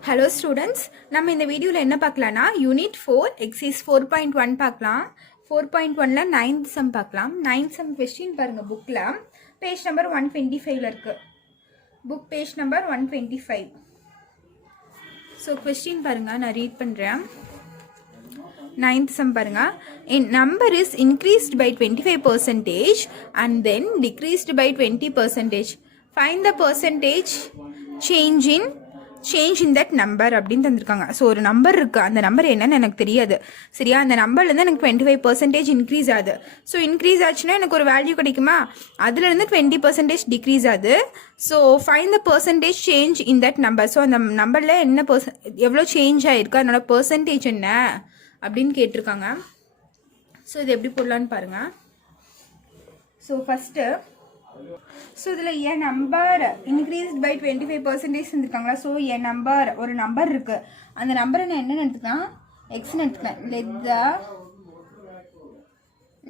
Hello students, நம்ம இந்த வீடியோல என்ன பார்க்கலாம்னா யூனிட் 4 எக்ஸைஸ் 4.1 பார்க்கலாம். 4.1ல 9th சம் பார்க்கலாம். 9th சம் क्वेश्चन பாருங்க புக்ல பேஜ் நம்பர் 125ல இருக்கு. Book page number 125. So question பாருங்க, நான் ரீட் பண்றேன். 9th sum பாருங்க. A number is increased by 25% and then decreased by 20%. Find the percentage change in that number அப்படின்னு தந்திருக்காங்க. ஸோ ஒரு நம்பர் இருக்கு, அந்த நம்பர் என்னன்னு எனக்கு தெரியாது சரியா. அந்த நம்பர்லேருந்து எனக்கு 25% இன்க்ரீஸ் ஆகுது. ஸோ இன்க்ரீஸ் ஆச்சுன்னா எனக்கு ஒரு வேல்யூ கிடைக்குமா, அதுலேருந்து 20% டிக்ரீஸ் ஆகுது. So find the percentage change in that number. So அந்த நம்பரில் என்ன எவ்வளோ சேஞ்ச் ஆகிருக்கு, அதனோட பர்சன்டேஜ் என்ன அப்படின்னு கேட்டிருக்காங்க. ஸோ இது எப்படி போடலான்னு பாருங்க. ஸோ ஃபஸ்ட்டு இதில் என் நம்பர் இன்க்ரீஸ்ட் பை 25% இருந்திருக்காங்களா. ஸோ என் நம்பர் ஒரு நம்பர் இருக்கு, அந்த நம்பரை நான் என்னன்னு எடுத்துக்கலாம், எக்ஸ்ன்னு எடுத்துக்கலாம்.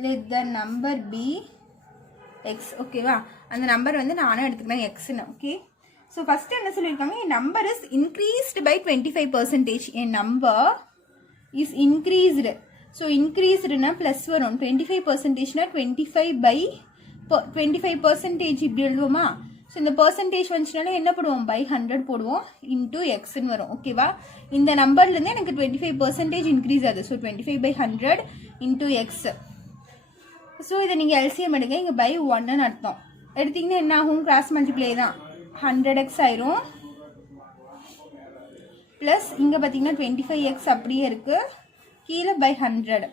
Let the number be x. ஓகேவா, அந்த நம்பர் வந்து நானும் எடுத்துக்கலாம் எக்ஸ்ன்னு. ஓகே, ஸோ ஃபர்ஸ்ட் என்ன சொல்லியிருக்காங்க, an number is increased by 25%. An number is increased. So இன்க்ரீஸ்டுனா ப்ளஸ் வரும், 25%னா 25% இப்படி எழுதுவோமா. ஸோ இந்த பர்சன்டேஜ் வந்துச்சுனால என்ன போடுவோம், பை 100 போடுவோம், இன்டூ எக்ஸ்ன்னு வரும். ஓகேவா, இந்த நம்பர்லேருந்து எனக்கு 25% இன்க்ரீஸ் ஆகுது. So 25/100 into X. ஸோ இதை நீங்கள் எல்சிஎம் எடுங்க, இங்கே பை 1ன்னு அர்த்தம் எடுத்தீங்கன்னா என்ன ஆகும், கிராஸ் மல்டிப்ளை தான், 100x ஆயிரும். ப்ளஸ் இங்கே பார்த்தீங்கன்னா 25x அப்படியே இருக்கு, கீழே பை 100.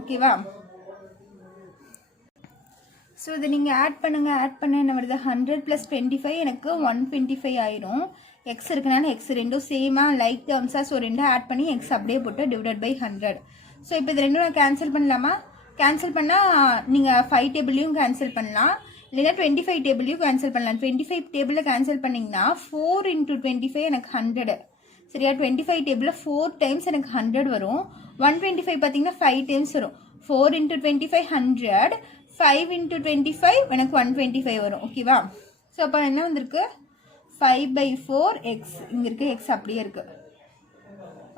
ஓகேவா, ஸோ இதை நீங்கள் ஆட் பண்ண என்ன வருது, 100 + 25 எனக்கு 125 ஆயிரும். எக்ஸ் இருக்குனால எக்ஸ் ரெண்டும் சேமாக லைக் டேர்ம்ஸாக. ஸோ ரெண்டும் ஆட் பண்ணி எக்ஸ் அப்படியே போட்டு டிவைட் பை 100. ஸோ இப்போ இது ரெண்டும் நான் கேன்சல் பண்ணலாமா, கேன்சல் பண்ணால் நீங்கள் 5 டேபிளையும் கேன்சல் பண்ணலாம், இல்லைன்னா 25 டேபிளையும் கேன்சல் பண்ணலாம். 25 டேபிளில் கேன்சல் பண்ணிங்கன்னா 4 × 25 எனக்கு 100 சரியா. 25 டேபிளில் 4 டைம்ஸ் எனக்கு 100 வரும். 125 பார்த்தீங்கன்னா 5 டைம்ஸ் வரும். 4 × 25 100, 5 × 25 எனக்கு 125 வரும். ஓகேவா, ஸோ அப்போ என்ன வந்திருக்கு, 5/4x. இங்கே இருக்க எக்ஸ் அப்படியே இருக்கு.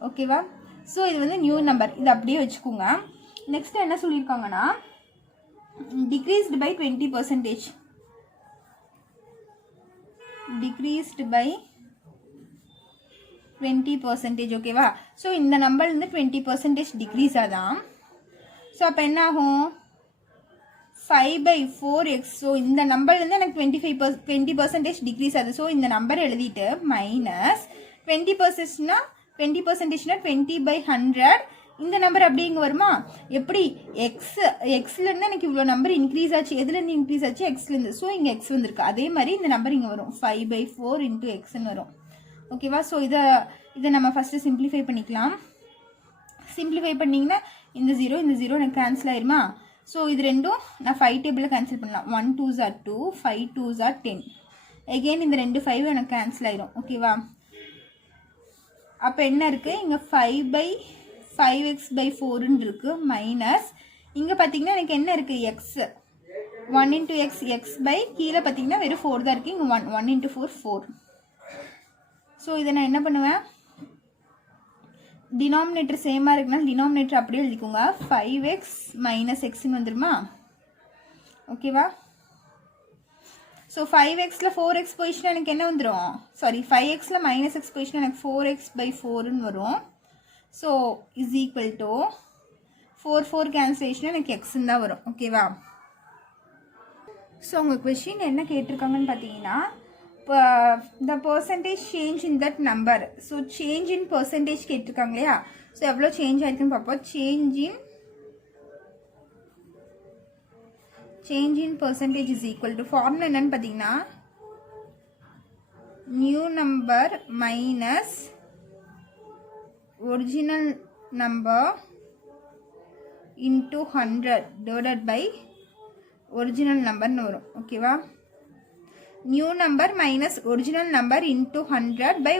ஓகேவா, ஸோ இது வந்து நியூ நம்பர், இது அப்படியே வச்சுக்கோங்க. நெக்ஸ்ட் என்ன சொல்லியிருக்காங்கன்னா, டிக்ரீஸ்டு பை 20%. Decreased by 20%. ஓகேவா, ஸோ இந்த நம்பர்லேருந்து 20% டிக்ரீஸ் ஆதான். ஸோ அப்போ என்ன ஆகும், 5/4x. ஸோ இந்த நம்பர்லேருந்து எனக்கு 20% டிக்ரீஸ் ஆகுது. ஸோ இந்த நம்பர் எழுதிட்டு மைனஸ் 20%னா 20/100. இந்த நம்பர் அப்படி இங்கே வருமா, எப்படி எக்ஸ்லேருந்து எனக்கு இவ்வளோ நம்பர் இன்க்ரீஸ் ஆச்சு, எதுலேருந்து இன்க்ரீஸ் ஆச்சு, எக்ஸ்லேருந்து. ஸோ இங்கே எக்ஸ் வந்திருக்கு, அதே மாதிரி இந்த நம்பர் இங்கே வரும், 5/4 × எக்ஸ்ன்னு வரும். ஓகேவா, ஸோ இதை நம்ம ஃபஸ்ட்டு சிம்பிளிஃபை பண்ணிக்கலாம். சிம்பிளிஃபை பண்ணிங்கன்னா இந்த 0 எனக்கு கேன்சல் ஆயிருமா. ஸோ இது ரெண்டும் நான் 5 டேபிளில் கேன்சல் பண்ணலாம். 1 2s are 2, 5 2s are 10. Again இந்த 2 5 எனக்கு கேன்சல் ஆயிரும். ஓகேவா, அப்போ என்ன இருக்குது, இங்கே 5/5x/4ன்னு இருக்குது, மைனஸ் இங்கே பார்த்தீங்கன்னா எனக்கு என்ன இருக்குது, எக்ஸ் 1 × x பை கீழே பார்த்தீங்கன்னா வெறும் 4 தான் இருக்குது. இங்கே 1 × 4 4. ஸோ இதை நான் என்ன பண்ணுவேன், டினாமினேட்டர் சேமாக இருக்குன்னா டினாமினேட்டர் அப்படியே எழுதிக்கோங்க, 5x - xன்னு வந்துடுமா. ஓகேவா, ஸோ 5xல 4x போயிடுச்சுன்னா எனக்கு என்ன வந்துடும், சாரி 5xல -x போயிடுச்சுன்னா எனக்கு 4x/4ன்னு வரும். So is equal to 4 cancellation எனக்கு எக்ஸ்ன்னு தான் வரும். ஓகேவா, ஸோ உங்கள் கொஷின் என்ன கேட்டிருக்காங்கன்னு பார்த்தீங்கன்னா, the percentage change in that number. So change in percentage கேட்டிருக்காங்க இல்லையா. ஸோ எவ்வளோ சேஞ்ச் ஆயிருக்குன்னு பார்ப்போம். Change in percentage is equal to, formula என்னன்னு பார்த்தீங்கன்னா, new number minus original number into 100 divided by original நம்பர்னு வரும். ஓகேவா, new number minus original number into 100 by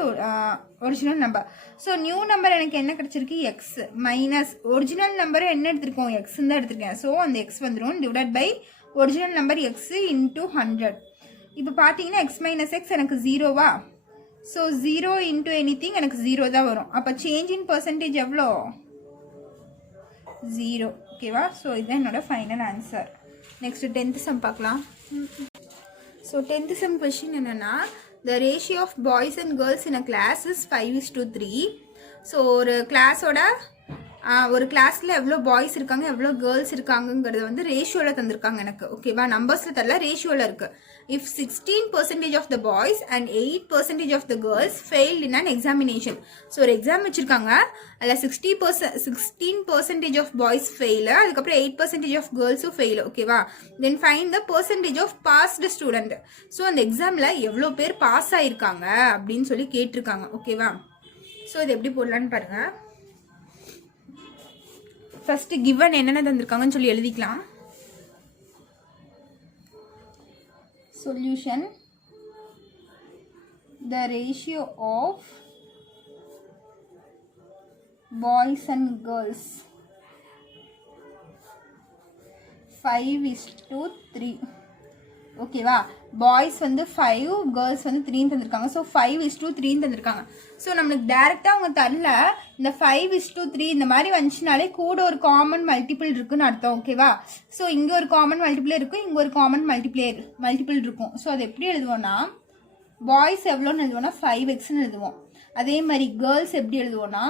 original number. So new number எனக்கு என்ன கிடச்சிருக்கு, எக்ஸ், மைனஸ் ஒரிஜினல் நம்பர் என்ன எடுத்திருக்கோம், எக்ஸ்ன்னு தான் எடுத்திருக்கேன். ஸோ அந்த எக்ஸ் வந்துடும், divide by original number X into 100. இப்போ பார்த்தீங்கன்னா எக்ஸ் மைனஸ் எக்ஸ் எனக்கு 0வா, ஸோ 0 இன்ட்டு எனிதிங் எனக்கு 0 தான் வரும். அப்போ சேஞ்ச் இன் பர்சன்டேஜ் எவ்வளோ? 0. ஓகேவா? ஸோ இதுதான் என்னோட final answer. Next 10th sum பார்க்கலாம். ஸோ 10th சம் கொஷின் என்னென்னா, the ratio of boys and girls in a class is 5:3. So ஒரு கிளாஸோட ஒரு கிளாஸில் எவ்வளோ பாய்ஸ் இருக்காங்க எவ்வளோ கேர்ள்ஸ் இருக்காங்கங்கிறது வந்து ரேஷியோவில் தந்திருக்காங்க எனக்கு. ஓகேவா? நம்பர்ஸில் தரல, ரேஷியோவில் இருக்குது. If 16% of the boys and 8% of the girls failed in an examination. So ஒரு எக்ஸாம் வச்சுருக்காங்க, அதில் 16% ஆஃப் பாய்ஸ் ஃபெயிலு, அதுக்கப்புறம் 8% ஆஃப் கேர்ள்ஸும் ஃபெயிலு. ஓகேவா? Then find the percentage of passed student. So அந்த எக்ஸாமில் எவ்வளோ பேர் பாஸ் ஆகிருக்காங்க அப்படின்னு சொல்லி கேட்டிருக்காங்க. ஓகேவா? ஸோ இது எப்படி போடலான்னு பாருங்கள். ஃபர்ஸ்ட் கிவன் என்னென்ன தந்திருக்காங்கன்னு சொல்லி எழுதிக்கலாம். Solution, the ratio of boys and girls 5:3. ஓகேவா? பாய்ஸ் வந்து 5, கேர்ள்ஸ் வந்து 3 தந்திருக்காங்க. ஸோ 5:3 தந்திருக்காங்க. ஸோ நம்மளுக்கு டேரெக்டாக அவங்க தரல. இந்த 5:3 இந்த மாதிரி வந்துச்சுனாலே கூட ஒரு காமன் மல்டிபிள் இருக்குன்னு அர்த்தம். ஓகேவா? ஸோ இங்கே ஒரு காமன் மல்டிபிள் இருக்கும், இங்கே ஒரு காமன் மல்டிபிள் இருக்கும். ஸோ அது எப்படி எழுதுவோம்னா, பாய்ஸ் எவ்வளோன்னு எழுதுவோம்னா 5xன்னு எழுதுவோம். அதே மாதிரி கேர்ள்ஸ் எப்படி எழுதுவோம்னா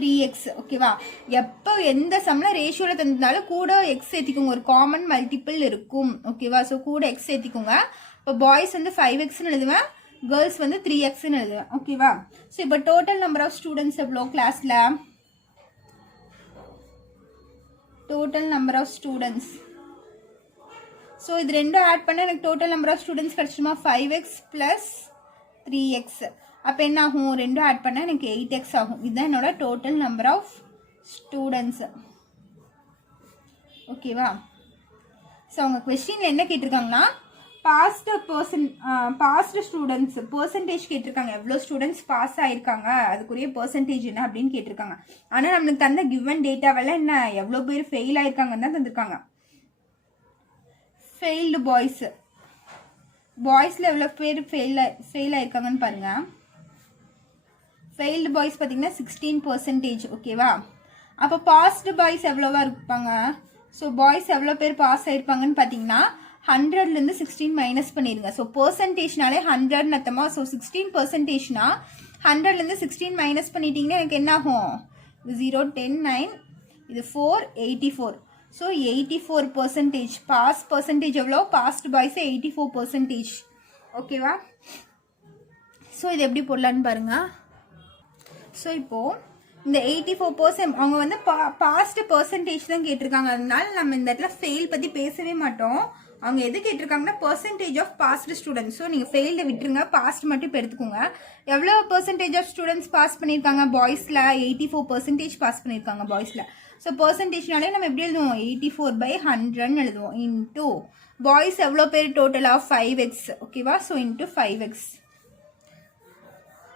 3x. ஓகேவா? எப்போ எந்த சம்மில் ரேஷியோவில் தந்தாலும் கூட எக்ஸ் சேர்த்திக்கோங்க, ஒரு காமன் மல்டிபிள் இருக்கும். ஓகேவா? ஸோ கூட எக்ஸ் சேர்த்திக்கோங்க. இப்போ பாய்ஸ் வந்து 5xன்னு எழுதுவேன், கேர்ள்ஸ் வந்து 3xன்னு எழுதுவேன். ஓகேவா? ஸோ இப்போ டோட்டல் நம்பர் ஆஃப் ஸ்டூடெண்ட்ஸ் எவ்வளோ கிளாஸில்? Total number of students. So இது ரெண்டும் ஆட் பண்ண எனக்கு டோட்டல் நம்பர் ஆஃப் ஸ்டூடெண்ட்ஸ் கிடச்சிடுமா? 5x + 3x. அப்போ என்ன ஆகும்? ரெண்டும் ஆட் பண்ணால் எனக்கு 8x ஆகும். இதுதான் என்னோட டோட்டல் நம்பர் ஆஃப் ஸ்டூடெண்ட்ஸ். ஓகேவா? ஸோ அவங்க கொஸ்டினில் என்ன கேட்டிருக்காங்கன்னா, பாஸ்ட் ஸ்டூடெண்ட்ஸ் பர்சன்டேஜ் கேட்டிருக்காங்க. எவ்வளோ ஸ்டூடெண்ட்ஸ் பாஸ் ஆகிருக்காங்க, அதுக்குரிய பர்சன்டேஜ் என்ன அப்படின்னு கேட்டிருக்காங்க. ஆனால் நம்மளுக்கு தந்த கிவன் டேட்டாவெல்லாம் என்ன, எவ்வளோ பேர் ஃபெயில் ஆகிருக்காங்கன்னு தான் தந்திருக்காங்க. ஃபெயில்டு பாய்ஸில் எவ்வளோ பேர் ஃபெயில் ஆகிருக்காங்கன்னு பாருங்கள். ஃபெயில்டு பாய்ஸ் பார்த்தீங்கன்னா 16%. ஓகேவா? அப்போ பாஸ்டு பாய்ஸ் எவ்வளோவா இருப்பாங்க? ஸோ பாய்ஸ் எவ்வளோ பேர் பாஸ் ஆகிருப்பாங்கன்னு பார்த்தீங்கன்னா 100லேருந்து 16 மைனஸ் பண்ணிடுங்க. ஸோ பர்சன்டேஜ்னாலே 100ன்னு அர்த்தமா. ஸோ 16%னா 100லேருந்து 16 மைனஸ் பண்ணிட்டீங்கன்னா எனக்கு என்ன ஆகும்? 0, 10, 9, இது 4, 84. ஸோ 84%. பாஸ் பர்சன்டேஜ் எவ்வளோ? Passed boys 84%. ஓகேவா? ஸோ இது எப்படி போடலான்னு பாருங்கள். ஸோ இப்போது இந்த 84% அவங்க வந்து பாஸ்ட் பர்சன்டேஜ் தான் கேட்டிருக்காங்க. அதனால நம்ம இந்த இடத்துல ஃபெயில் பற்றி பேசவே மாட்டோம். அவங்க எது கேட்டிருக்காங்கன்னா percentage of passed students. So நீங்கள் ஃபெயில்டு விட்டுருங்க, பாஸ்ட் மட்டும் இப்போ எடுத்துக்கோங்க. எவ்வளோ பர்சன்டேஜ் ஆஃப் ஸ்டூடெண்ட்ஸ் பாஸ் பண்ணியிருக்காங்க? பாய்ஸில் 84% பாஸ் பண்ணியிருக்காங்க பாய்ஸில். ஸோ பர்சன்டேஜ்னாலே நம்ம எப்படி எழுதுவோம்? 84/100ன்னு எழுதுவோம். இன்ட்டு பாய்ஸ் எவ்வளோ பேர்? டோட்டலாக 5x. ஓகேவா? So into 5x.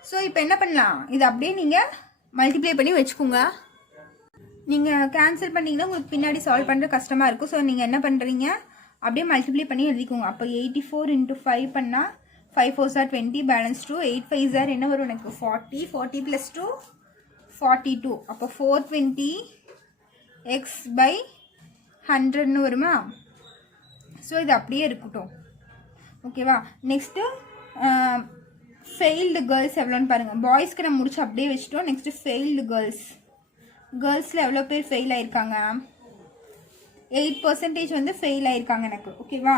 ஸோ இப்போ என்ன பண்ணலாம்? இது அப்படியே நீங்கள் மல்டிப்ளை பண்ணி வச்சுக்கோங்க. நீங்கள் கேன்சல் பண்ணிங்கன்னா உங்களுக்கு பின்னாடி சால்வ் பண்ணுற கஷ்டமாக இருக்கும். ஸோ நீங்கள் என்ன பண்ணுறீங்க? அப்படியே மல்டிப்ளை பண்ணி எழுதிக்கோங்க. அப்போ 84 × 5 பண்ணால் 5 4s are 20, balance 2, 8 5s are என்ன வரும் எனக்கு? 40, 40 + 2 42. அப்போ 420x/100ன்னு வருமா? ஸோ இது அப்படியே இருக்கட்டும். ஓகேவா? நெக்ஸ்ட்டு ஃபெயில்டு கேர்ள்ஸ் எவ்வளோன்னு பாருங்கள். பாய்ஸ்க்கு நம்ம முடிச்சு அப்படியே வச்சுட்டோம். நெக்ஸ்ட்டு ஃபெயில்டு கேர்ள்ஸில் எவ்வளோ பேர் ஃபெயில் ஆகிருக்காங்க? 8% வந்து ஃபெயில் ஆகிருக்காங்க எனக்கு. ஓகேவா?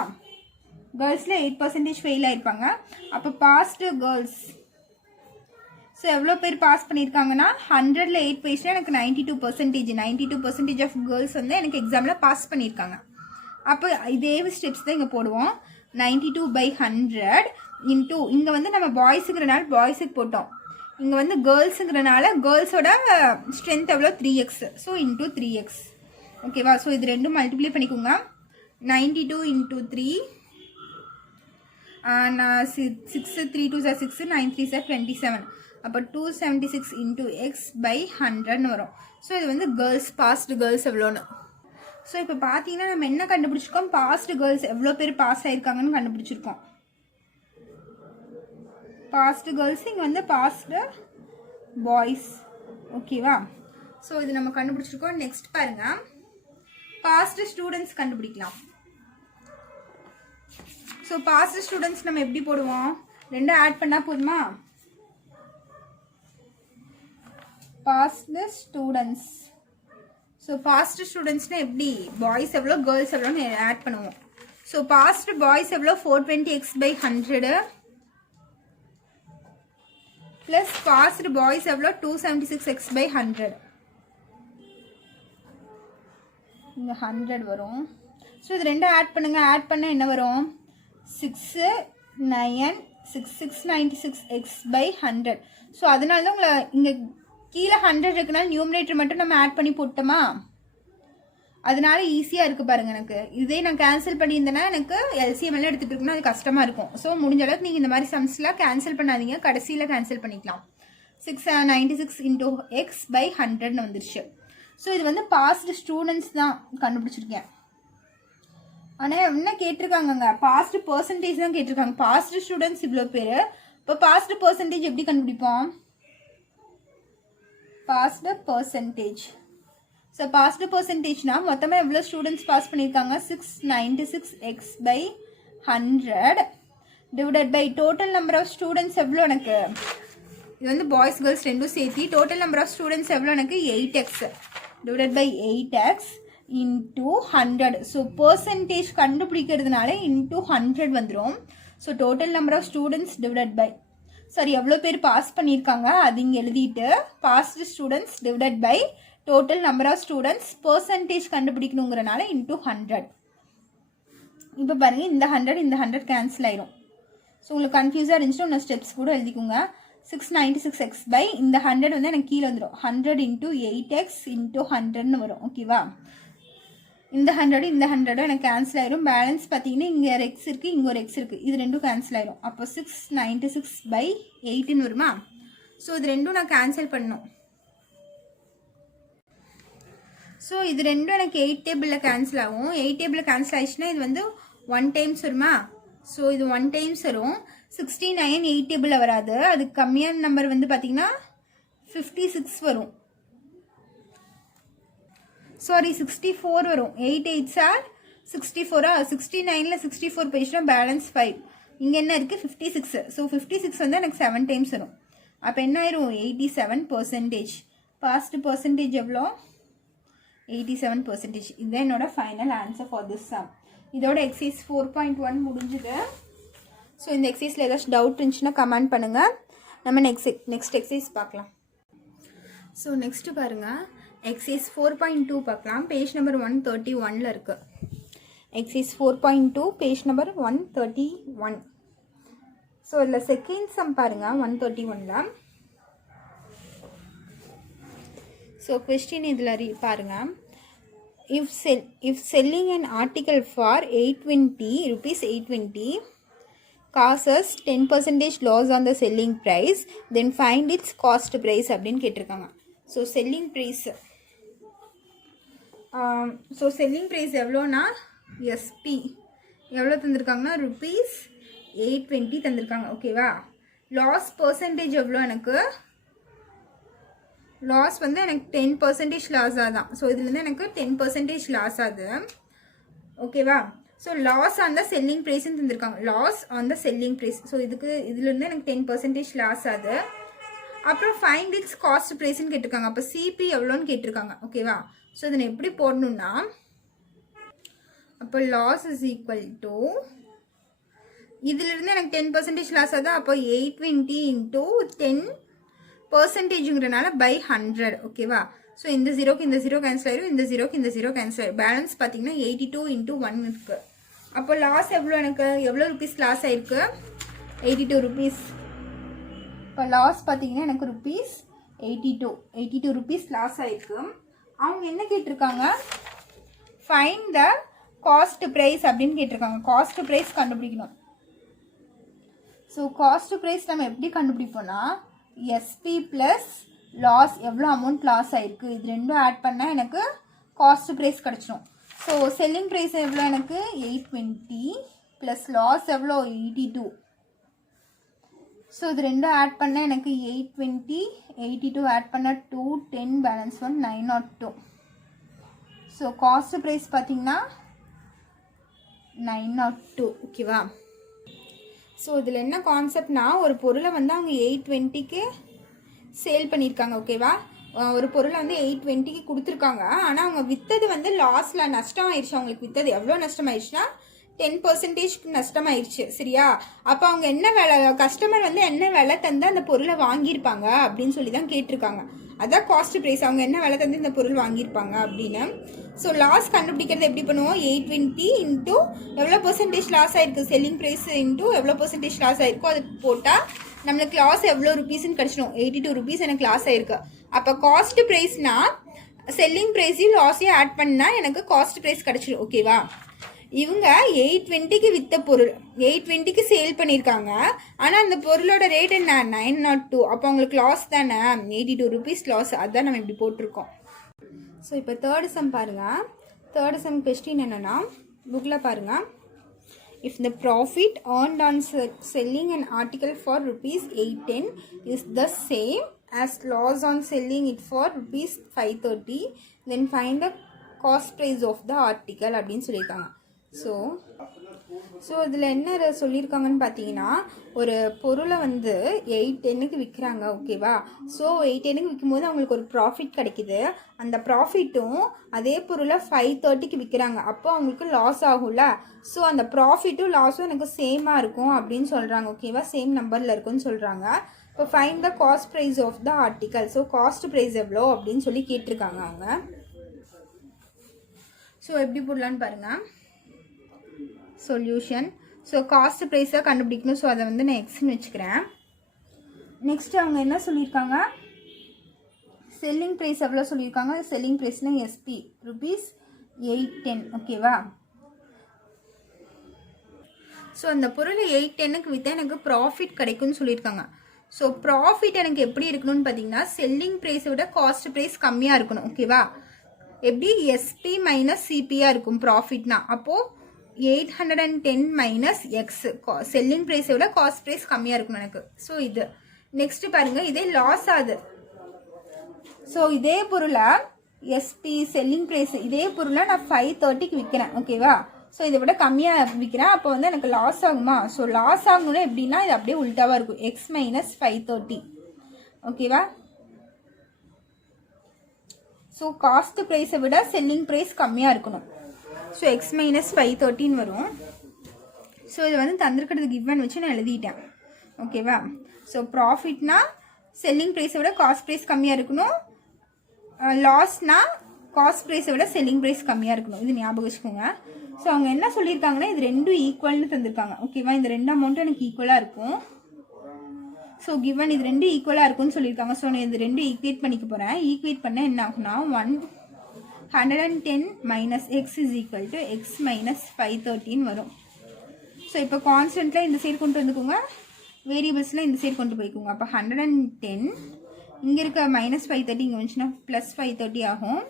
கேர்ள்ஸில் 8% ஃபெயில் ஆகிருப்பாங்க. அப்போ பாஸ்டு கேர்ள்ஸ் ஸோ எவ்வளோ பேர் பாஸ் பண்ணியிருக்காங்கன்னா 100ல் 8 போயிடுச்சுன்னா எனக்கு 92%. 92% ஆஃப் கேர்ள்ஸ் வந்து எனக்கு எக்ஸாமில் பாஸ் பண்ணியிருக்காங்க. அப்போ இதே ஸ்டெப்ஸ் தான் இங்கே போடுவோம். 92/100 இன்ட்டு இங்கே வந்து நம்ம பாய்ஸுங்கிறனால பாய்ஸுக்கு போட்டோம். இங்கே வந்து கேர்ள்ஸுங்கிறனால கேர்ள்ஸோட ஸ்ட்ரென்த் எவ்வளோ? 3x. So into 3x. ஓகேவா? ஸோ இது ரெண்டும் மல்டிப்ளை பண்ணிக்கோங்க. 92 × 3 6 3 2s are 6, 9 3s are 27. அப்போ 276 × x/100ன்னு வரும். ஸோ இது வந்து கேர்ள்ஸ், பாஸ்டு கேர்ள்ஸ் எவ்வளோன்னு. ஸோ இப்போ பார்த்தீங்கன்னா நம்ம என்ன கண்டுபிடிச்சிருக்கோம்? பாஸ்டு கேர்ள்ஸ் எவ்வளோ பேர் பாஸ் ஆகிருக்காங்கன்னு கண்டுபிடிச்சிருக்கோம். பாஸ்ட் கேர்ள்ஸ், இங்கே வந்து பாஸ்ட் பாய்ஸ். ஓகேவா? ஸோ இது நம்ம கண்டுபிடிச்சிருக்கோம். நெக்ஸ்ட் பாருங்க, பாஸ்ட் ஸ்டூடெண்ட்ஸ் கண்டுபிடிக்கலாம். ஸோ பாஸ்ட் ஸ்டூடெண்ட்ஸ் நம்ம எப்படி போடுவோம்? ரெண்டும் ஆட் பண்ணால் போதுமா? Passed students. ஸோ பாஸ்ட் ஸ்டூடெண்ட்ஸ்னா எப்படி? பாய்ஸ் எவ்வளோ கேர்ள்ஸ் எவ்வளோன்னு ஆட் பண்ணுவோம். ஸோ பாஸ்ட் பாய்ஸ் எவ்வளோ? 420x/100 ப்ளஸ் பாஸ்ட் பாய்ஸ் எவ்வளோ? 276x/100. இங்கே 100 வரும். ஸோ இது ரெண்டும் ஆட் பண்ணுங்க. ஆட் பண்ண என்ன வரும்? 696x/100. ஸோ அதனால தான் உங்களை இங்கே கீழே 100 இருக்குனால நியூமரேட்டர் மட்டும் நம்ம ஆட் பண்ணி போட்டோமா, அதனால ஈஸியாக இருக்குது பாருங்கள். எனக்கு இதே நான் கேன்சல் பண்ணியிருந்தேன்னா எனக்கு எல்சிஎம் எல்லாம் எடுத்துகிட்டு இருக்குன்னா அது கஷ்டமாக இருக்கும். ஸோ முடிஞ்ச அளவுக்கு நீங்கள் இந்த மாதிரி சம்ஸ்லாம் கேன்சல் பண்ணாதீங்க, கடைசியில் கேன்சல் பண்ணிக்கலாம். 696 × x/100 வந்துருச்சு. ஸோ இது வந்து பாஸ்ட் ஸ்டூடெண்ட்ஸ் தான் கண்டுபிடிச்சிருக்கேன். ஆனால் என்ன கேட்டிருக்காங்கங்க? பாஸ்ட் பர்சன்டேஜ் தான் கேட்டிருக்காங்க. பாஸ்ட் ஸ்டூடெண்ட்ஸ் இவ்வளோ பேர். இப்போ பாஸ்ட் பர்சன்டேஜ் எப்படி கண்டுபிடிப்போம்? Passed percentage. ஸோ பாஸ்ட் பர்சன்டேஜ்னா மொத்தமாக எவ்வளோ ஸ்டூடெண்ட்ஸ் பாஸ் பண்ணியிருக்காங்க? 696x/100 divided by total number of students எவ்வளோ எனக்கு? இது வந்து பாய்ஸ் கேர்ள்ஸ் ரெண்டும் சேர்த்து டோட்டல் நம்பர் ஆஃப் ஸ்டூடெண்ட்ஸ் எவ்வளோ எனக்கு? 8x divided by 8x into 100. So percentage கண்டுபிடிக்கிறதுனால இன்டூ 100 வந்துடும். So total number of students divided by எவ்வளோ பேர் பாஸ் பண்ணியிருக்காங்க அது இங்கே எழுதிட்டு passed students divided by total number of students percentage கண்டுபிடிக்கணுங்கிறனால இன்டூ 100. இப்போ பாருங்கள், இந்த 100 கேன்சல் ஆயிரும். ஸோ உங்களுக்கு கன்ஃபியூஸாக இருந்துச்சுன்னா இன்னும் ஸ்டெப்ஸ் கூட எழுதிக்கோங்க. 696x பை இந்த 100 வந்து எனக்கு கீழே வந்துடும். 100 × 8x × 100ன்னு வரும். ஓகேவா? இந்த 100 எனக்கு கேன்சல் ஆயிரும். பேலன்ஸ் பார்த்தீங்கன்னா இங்கே ஒரு எக்ஸ் இருக்குது, இங்கே ஒரு எக்ஸ் இருக்குது. இது ரெண்டும் கேன்சல் ஆயிரும். அப்போ 696/8ன்னு வருமா? ஸோ இது ரெண்டும் நான் கேன்சல் பண்ணணும். ஸோ இது ரெண்டும் எனக்கு 8 டேபிளில் கேன்சல் ஆகும். 8 டேபிளில் கேன்சல் ஆயிடுச்சுன்னா இது வந்து 1 டைம்ஸ் வருமா? ஸோ இது 1 டைம்ஸ் வரும். 69 8 டேபிளில் வராது. அதுக்கு கம்மியான நம்பர் வந்து பார்த்தீங்கன்னா 56 வரும். சாரி 64 வரும். 8 8s are 64. 69ல் 64 போயிடுச்சுன்னா பேலன்ஸ் 5. இங்கே என்ன இருக்குது? 56. ஸோ 56 வந்து எனக்கு 7 டைம்ஸ் வரும். அப்போ என்ன ஆயிரும்? 87%. பாஸ்ட் பர்சன்டேஜ் எவ்வளோ? 87%. இதுதான் என்னோட final answer for this sum. இதோட எக்ஸசைஸ் 4.1 முடிஞ்சுது. ஸோ இந்த எக்ஸசைஸில் ஏதாச்சும் டவுட் இருந்துச்சுன்னா கமெண்ட் பண்ணுங்கள். நம்ம நெக்ஸ்ட் எக்ஸசைஸ் பார்க்கலாம். ஸோ நெக்ஸ்ட்டு பாருங்கள், எக்ஸசைஸ் 4.2 பார்க்கலாம். பேஜ் நம்பர் 131ல் இருக்குது. Exercise 4.2 page number 131. ஸோ இதில் செகண்ட் சம் பாருங்கள் 131ல். ஸோ கொஸ்டின் இதில் பாருங்கள். if selling an article for 820 rupees 820 causes 10% loss on the selling price, then find its cost price அப்படின்னு கேட்டிருக்காங்க. So selling price selling price எவ்வளோனா SP எவ்வளோ தந்திருக்காங்கன்னா ₹820 தந்திருக்காங்க. ஓகேவா? லாஸ் பர்சன்டேஜ் எவ்வளோ? எனக்கு லாஸ் வந்து எனக்கு 10% லாஸ் ஆகுதான். ஸோ இதுலேருந்து எனக்கு 10% லாஸ் ஆகுது. ஓகேவா? So loss on the selling ப்ரைஸ்ன்னு தந்திருக்காங்க. Loss on the selling price. So இதுலேருந்து எனக்கு 10% லாஸ் ஆகுது. அப்புறம் ஃபைண்ட் இட்ஸ் காஸ்ட் ப்ரைஸ்ன்னு கேட்டிருக்காங்க. அப்போ சிபி எவ்வளோன்னு கேட்டிருக்காங்க. ஓகேவா? ஸோ இதை நான் எப்படி போடணுன்னா, அப்போ லாஸ் இஸ் ஈக்குவல் டு இதிலிருந்து எனக்கு 10% லாஸ் ஆகுது. அப்போ 820 × 10%ங்கிறனால by 100. ஓகேவா? ஸோ இந்த ஜீரோக்கு இந்த ஜீரோ கேன்சல் ஆயிரும், இந்த ஜீரோக்கு இந்த ஜீரோ கேன்சல் ஆயிரும். பேலன்ஸ் பார்த்தீங்கன்னா 82 × 1 இருக்குது. அப்போ லாஸ் எவ்வளோ? எனக்கு எவ்வளோ ருபீஸ் லாஸ் ஆயிருக்கு? 82 rupees. இப்போ லாஸ் பார்த்தீங்கன்னா எனக்கு ₹82 rupees லாஸ் ஆயிருக்கு. அவங்க என்ன கேட்டிருக்காங்க? ஃபைண்ட் த காஸ்ட் ப்ரைஸ் அப்படின்னு கேட்டிருக்காங்க. காஸ்ட் ப்ரைஸ் கண்டுபிடிக்கணும். ஸோ காஸ்ட் ப்ரைஸ் நம்ம எப்படி கண்டுபிடிப்போம்னா, எஸ்பி ப்ளஸ் லாஸ் எவ்வளோ அமௌண்ட் லாஸ் ஆயிருக்கு இது ரெண்டும் ஆட் பண்ணால் எனக்கு காஸ்ட் ப்ரைஸ் கிடச்சிடும். ஸோ செல்லிங் ப்ரைஸ் எவ்வளோ? எனக்கு 820 ப்ளஸ் லாஸ் எவ்வளோ? 82. ஸோ இது ரெண்டும் ஆட் பண்ணால் எனக்கு 820, 82 ஆட் பண்ணால் 210, பேலன்ஸ் 1 902. ஸோ காஸ்ட் ப்ரைஸ் பார்த்தீங்கன்னா 902. ஓகேவா? ஸோ இதில் என்ன கான்செப்ட்னா, ஒரு பொருளை வந்து அவங்க 820க்கு சேல் பண்ணியிருக்காங்க. ஓகேவா? ஒரு பொருளை வந்து 820க்கு கொடுத்துருக்காங்க. ஆனால் அவங்க விற்றது வந்து லாஸில் நஷ்டம் ஆயிடுச்சு. அவங்களுக்கு விற்றது எவ்வளோ நஷ்டம் ஆயிடுச்சுன்னா 10% நஷ்டமாயிடுச்சு. சரியா? அப்போ அவங்க என்ன வேலை, கஸ்டமர் வந்து என்ன விலை தந்து அந்த பொருளை வாங்கியிருப்பாங்க அப்படின்னு சொல்லி தான் கேட்டிருக்காங்க. அதான் காஸ்ட் ப்ரைஸ். அவங்க என்ன விலை தந்து இந்த பொருள் வாங்கியிருப்பாங்க அப்படின்னு. ஸோ லாஸ் கண்டுபிடிக்கிறது எப்படி பண்ணுவோம்? 820 இன்ட்டு எவ்வளோ பர்சன்டேஜ் லாஸ் ஆயிருக்கு, செல்லிங் ப்ரைஸ் இன்ட்டு எவ்வளோ பர்சன்டேஜ் லாஸ் ஆயிருக்கோ அது போட்டால் நம்மளுக்கு லாஸ் எவ்வளோ ருபீஸ்ன்னு கிடச்சிடும். 82 ருபீஸ் எனக்கு லாஸ் ஆயிருக்கு. அப்போ காஸ்ட் ப்ரைஸ்னா செல்லிங் ப்ரைஸையும் லாஸையும் ஆட் பண்ணால் எனக்கு காஸ்ட் ப்ரைஸ் கிடச்சிடும். ஓகேவா? இவங்க 820க்கு விற்ற பொருள் 820க்கு சேல் பண்ணியிருக்காங்க. ஆனால் அந்த பொருளோட ரேட் என்ன? 902. அப்போ அவங்களுக்கு லாஸ் தானே, 82 ருபீஸ் லாஸ். அதுதான் நம்ம இப்படி போட்டிருக்கோம். ஸோ இப்போ தேர்டு சம் பாருங்கள். தேர்டு சம் கொஸ்டின் என்னென்னா, புக்கில் பாருங்கள். If the profit earned on selling an article for ₹810 is the same as loss on selling it for ₹530, then find the cost price of the article அப்படின்னு சொல்லியிருக்காங்க. So இதில் என்ன சொல்லியிருக்காங்கன்னு பார்த்தீங்கன்னா, ஒரு பொருளை வந்து 810க்கு விற்கிறாங்க. ஓகேவா? ஸோ 810க்கு விற்கும்போது அவங்களுக்கு ஒரு ப்ராஃபிட் கிடைக்குது. அந்த ப்ராஃபிட்டும் அதே பொருளை 530க்கு விற்கிறாங்க. அப்போ அவங்களுக்கு லாஸ் ஆகும்ல. ஸோ அந்த ப்ராஃபிட்டும் லாஸும் எனக்கு சேமாக இருக்கும் அப்படின்னு சொல்கிறாங்க. ஓகேவா? சேம் நம்பரில் இருக்குன்னு சொல்கிறாங்க. இப்போ find the cost price of the article. So cost price எவ்வளோ அப்படின்னு சொல்லி கேட்டிருக்காங்க அவங்க. ஸோ எப்படி போடலான்னு பாருங்கள். சொல்யூஷன். ஸோ காஸ்ட் ப்ரைஸாக கண்டுபிடிக்கணும். ஸோ அதை வந்து நான் எக்ஸ்ன்னு வச்சுக்கிறேன். நெக்ஸ்ட் அவங்க என்ன சொல்லியிருக்காங்க? செல்லிங் ப்ரைஸ் எவ்வளோ சொல்லியிருக்காங்க? செல்லிங் ப்ரைஸ்னால் எஸ்பி ₹810. ஓகேவா? ஸோ அந்த பொருள் 810க்கு விற்றா எனக்கு ப்ராஃபிட் கிடைக்கும்னு சொல்லியிருக்காங்க. ஸோ ப்ராஃபிட் எனக்கு எப்படி இருக்கணும்னு பார்த்தீங்கன்னா, செல்லிங் ப்ரைஸை விட காஸ்ட் ப்ரைஸ் கம்மியாக இருக்கணும். ஓகேவா? எப்படி? எஸ்பி மைனஸ் சிபியாக இருக்கும் ப்ராஃபிட்னா. அப்போது 810 மைனஸ் எக்ஸ், செல்லிங் ப்ரைஸை விட காஸ்ட் ப்ரைஸ் கம்மியாக இருக்கணும் எனக்கு. ஸோ இது நெக்ஸ்ட் பாருங்கள். இதே லாஸ் ஆகுது. ஸோ இதே பொருளை எஸ்பி செல்லிங் ப்ரைஸ் இதே பொருளை நான் 530க்கு விற்கிறேன். ஓகேவா? ஸோ இதை விட கம்மியாக விற்கிறேன். அப்போ வந்து எனக்கு லாஸ் ஆகுமா? ஸோ லாஸ் ஆகணும்னா எப்படின்னா, இது அப்படியே உல்ட்டாவாக இருக்கும். X minus 530. ஓகேவா? ஸோ காஸ்ட் ப்ரைஸை விட செல்லிங் ப்ரைஸ் கம்மியாக இருக்கணும். ஸோ எக்ஸ் மைனஸ் 530 வரும். ஸோ இது வந்து தந்திருக்கிறது கிவன் வச்சு நான் எழுதிட்டேன். ஓகேவா? ஸோ ப்ராஃபிட்னா செல்லிங் ப்ரைஸை விட காஸ்ட் ப்ரைஸ் கம்மியாக இருக்கணும். லாஸ்னா காஸ்ட் ப்ரைஸை விட செல்லிங் ப்ரைஸ் கம்மியாக இருக்கணும். இது ஞாபகம் வச்சுக்கோங்க. ஸோ அவங்க என்ன சொல்லியிருக்காங்கன்னா, இது ரெண்டும் ஈக்குவல்னு தந்திருக்காங்க. ஓகேவா? இந்த ரெண்டு அமௌண்ட்டும் எனக்கு ஈக்குவலாக இருக்கும். ஸோ கிவன் இது ரெண்டும் ஈக்குவலாக இருக்கும்னு சொல்லியிருக்காங்க. ஸோ நான் இது ரெண்டும் ஈக்குவேட் பண்ணிக்க போகிறேன். ஈக்குவேட் பண்ண என்ன ஆகுனா, 110 minus X is equal to X minus 530 வரும். ஸோ இப்போ கான்ஸ்டன்ட்டில் இந்த சைடு கொண்டு வந்துக்கோங்க, வேரியபிள்ஸில் இந்த சைடு கொண்டு போய்க்கோங்க. அப்போ 110 இங்கே இருக்க மைனஸ் 530 இங்கே வந்துச்சுன்னா ப்ளஸ் 530 ஆகும்.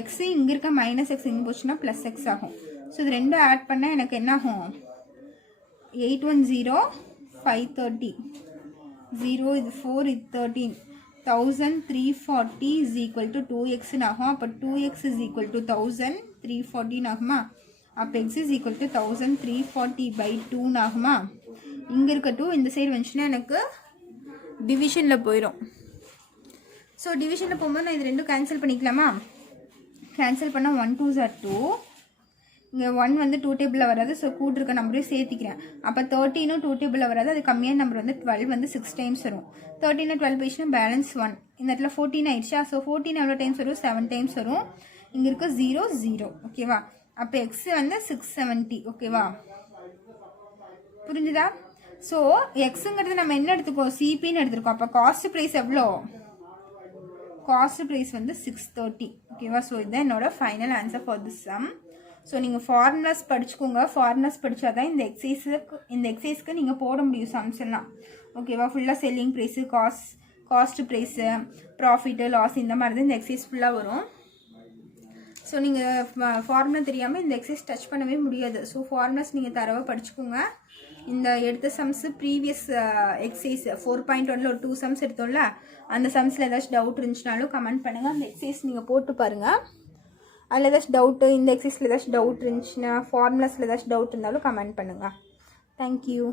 எக்ஸு இங்கே இருக்க மைனஸ் எக்ஸ் இங்கே போச்சுன்னா ப்ளஸ் எக்ஸ் ஆகும். ஸோ இது ரெண்டும் ஆட் பண்ணால் எனக்கு என்ன ஆகும்? 810 530 0 இது 4 இது 13 1340 is equal to 2x ஆகும். அப்போ 2x is equal to 1340 ஆகுமா? அப்போ x is equal to 1340/2 ஆகுமா? இங்கே இருக்க 2 இந்த சைடு வந்துச்சுன்னா எனக்கு டிவிஷனில் போயிடும். ஸோ டிவிஷனில் போகும்போது நான் இது ரெண்டும் கேன்சல் பண்ணிக்கலாமா? கேன்சல் பண்ணால் 1 2s are 2. இங்கே 1 வந்து 2 டேபிளில் வராது. ஸோ கூட்டிருக்க நம்பரையும் சேர்த்திக்கிறேன். அப்போ 13 2 டேபிளில் வராது. அது கம்மியான நம்பர் வந்து 12 வந்து 6 டைம்ஸ் வரும். 13 12 போயிடுச்சுன்னா பேலன்ஸ் 1. இந்த இடத்துல 14 ஆயிடுச்சா? ஸோ 14 எவ்வளோ டைம்ஸ் வரும்? 7 டைம்ஸ் வரும். இங்கே இருக்க 0 0. ஓகேவா? அப்போ எக்ஸ் வந்து 670. ஓகேவா? புரிஞ்சுதா? ஸோ எக்ஸுங்கிறது நம்ம என்ன எடுத்துக்கோம்? சிபின்னு எடுத்துருக்கோம். அப்போ காஸ்ட் ப்ரைஸ் எவ்வளோ? காஸ்ட் ப்ரைஸ் வந்து 630. ஓகேவா? ஸோ இதுதான் என்னோட final answer for this sum. So நீங்கள் ஃபார்முலாஸ் படிச்சுக்கோங்க. ஃபார்முலாஸ் படித்தா தான் இந்த எக்ஸைஸ்க்கு நீங்கள் போட முடியும் சம்ஸ் எல்லாம். ஓகேவா? ஃபுல்லாக selling price, cost price, profit, loss இந்த மாதிரி தான் இந்த எக்ஸைஸ் ஃபுல்லாக வரும். ஸோ நீங்கள் ஃபார்முலா தெரியாமல் இந்த எக்ஸைஸ் டச் பண்ணவே முடியாது. ஸோ ஃபார்முலாஸ் நீங்கள் தரவாக படிச்சுக்கோங்க. இந்த எடுத்த சம்ஸு ப்ரீவியஸ் எக்ஸசைஸ் 4.1ல் ஒரு 2 சம்ஸ் எடுத்தோம்ல, அந்த சம்ஸில் ஏதாச்சும் டவுட் இருந்துச்சுனாலும் கமெண்ட் பண்ணுங்கள். அந்த எக்ஸசைஸ் நீங்கள் போட்டு பாருங்கள். அதில் ஏதாச்சும் டவுட்டு, இந்த எக்ஸசைஸில் ஏதாச்சும் டவுட் இருந்துச்சுன்னா, ஃபார்முலாஸில் ஏதாச்சும் டவுட் இருந்தாலும் கமெண்ட் பண்ணுங்கள். தேங்க்யூ.